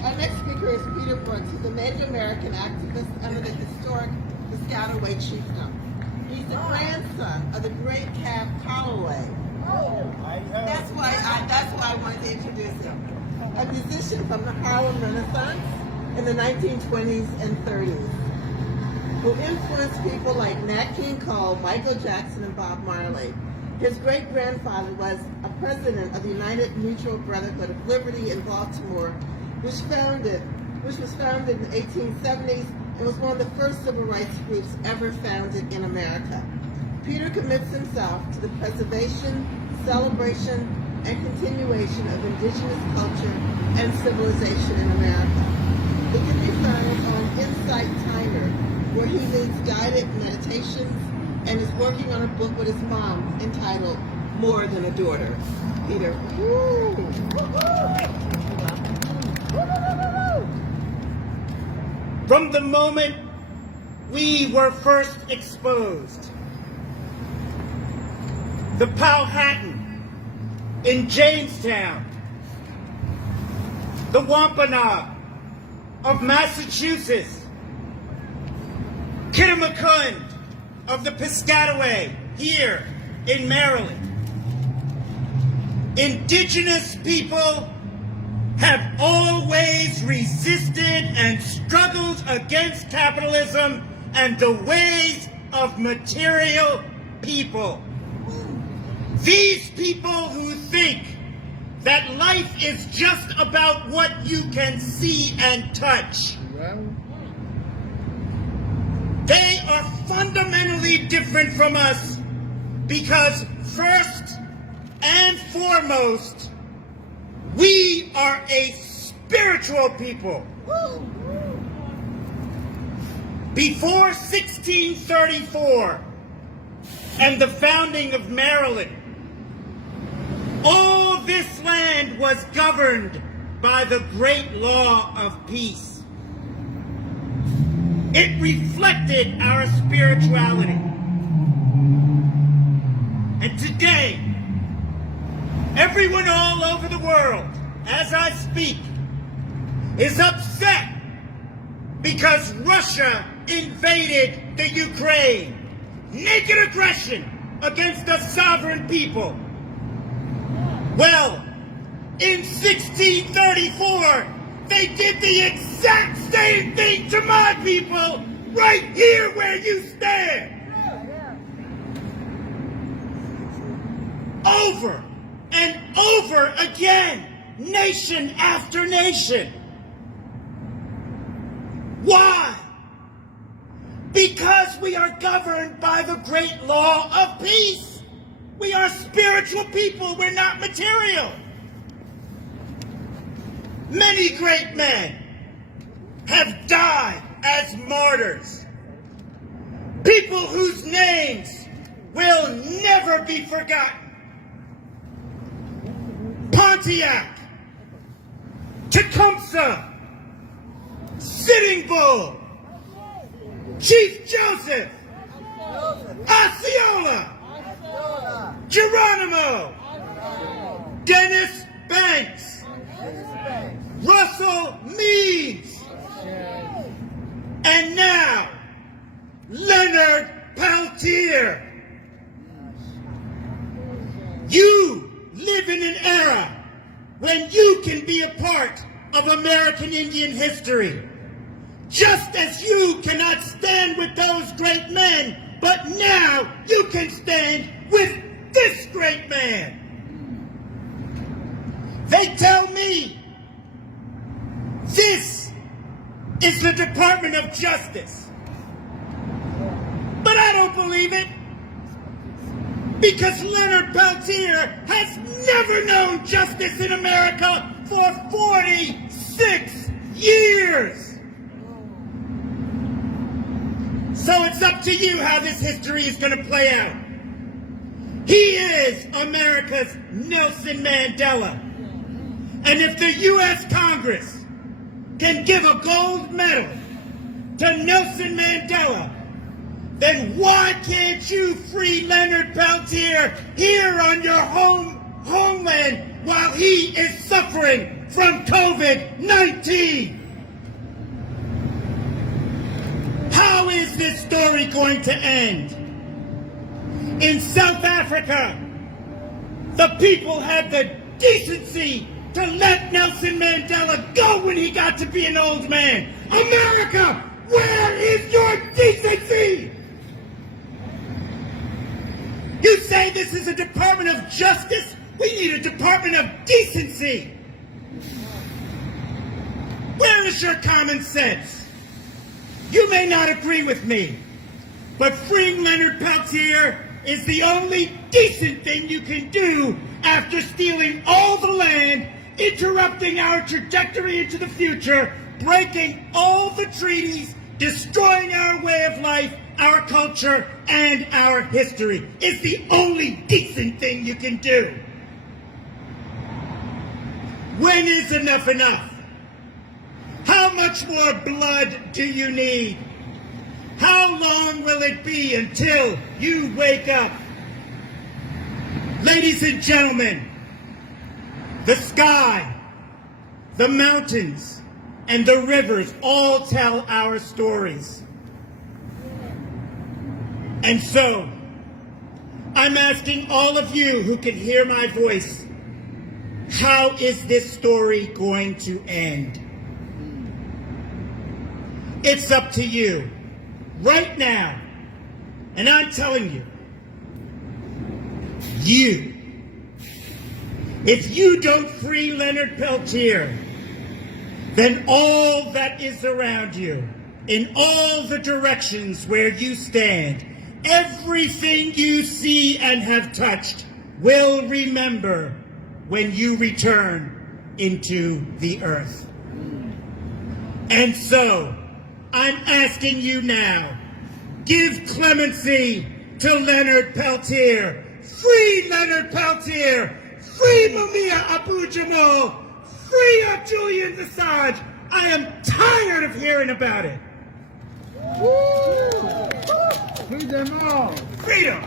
Our next speaker is Peter Brooks. He's a Native American activist under the historic Piscataway chiefdom. He's the grandson of the great Cab Calloway. That's why I wanted to introduce him. A musician from the Harlem Renaissance in the 1920s and 30s, who influenced people like Nat King Cole, Michael Jackson, and Bob Marley. His great-grandfather was a president of the United Mutual Brotherhood of Liberty in Baltimore, which was founded in the 1870s and was one of the first civil rights groups ever founded in America. Peter commits himself to the preservation, celebration, and continuation of indigenous culture and civilization in America. It can be found on Insight Timer, where he leads guided meditations and is working on a book with his mom entitled More Than a Daughter. Peter. From the moment we were first exposed, the Powhatan in Jamestown, the Wampanoag of Massachusetts, Kittamakund of the Piscataway here in Maryland. Indigenous people have always resisted and struggled against capitalism and the ways of material people. These people who think that life is just about what you can see and touch. They are fundamentally different from us because first and foremost, we are a spiritual people. Before 1634 and the founding of Maryland, all this land was governed by the great law of peace. It reflected our spirituality. And today, everyone all over the world, as I speak, is upset because Russia invaded the Ukraine. Naked aggression against a sovereign people. Well, in 1634, they did the exact same thing to my people right here where you stand. Over and over again, nation after nation. Why? Because we are governed by the great law of peace. We are spiritual people, we're not material. Many great men have died as martyrs. People whose names will never be forgotten. Pontiac, Tecumseh, Sitting Bull, Chief Joseph, Osceola, Geronimo, Dennis Banks, Russell Means, and now Leonard Peltier. You live in an era when you can be a part of American Indian history. Just as you cannot stand with those great men, but now you can stand with this great man. They tell me this is the Department of Justice. But I don't believe it. Because Leonard Peltier has never known justice in America for 46 years. So it's up to you how this history is going to play out. He is America's Nelson Mandela. And if the U.S. Congress can give a gold medal to Nelson Mandela, then why can't you free Leonard Peltier here on your homeland while he is suffering from COVID-19. How is this story going to end? In South Africa, the people had the decency to let Nelson Mandela go when he got to be an old man. America, where is your decency? You say this is a Department of Justice? We need a Department of Decency. Where is your common sense? You may not agree with me, but freeing Leonard Peltier is the only decent thing you can do after stealing all the land, interrupting our trajectory into the future, breaking all the treaties, destroying our way of life, our culture, and our history. It's the only decent thing you can do. When is enough enough? How much more blood do you need? How long will it be until you wake up? Ladies and gentlemen, the sky, the mountains, and the rivers all tell our stories. And so, I'm asking all of you who can hear my voice, how is this story going to end? It's up to you, right now. And I'm telling you, if you don't free Leonard Peltier, then all that is around you, in all the directions where you stand, everything you see and have touched, will remember when you return into the earth. And so, I'm asking you now, give clemency to Leonard Peltier. Free Leonard Peltier. Free Mumia Abu-Jamal. Free Julian Assange. I am tired of hearing about it. Free them all. Freedom.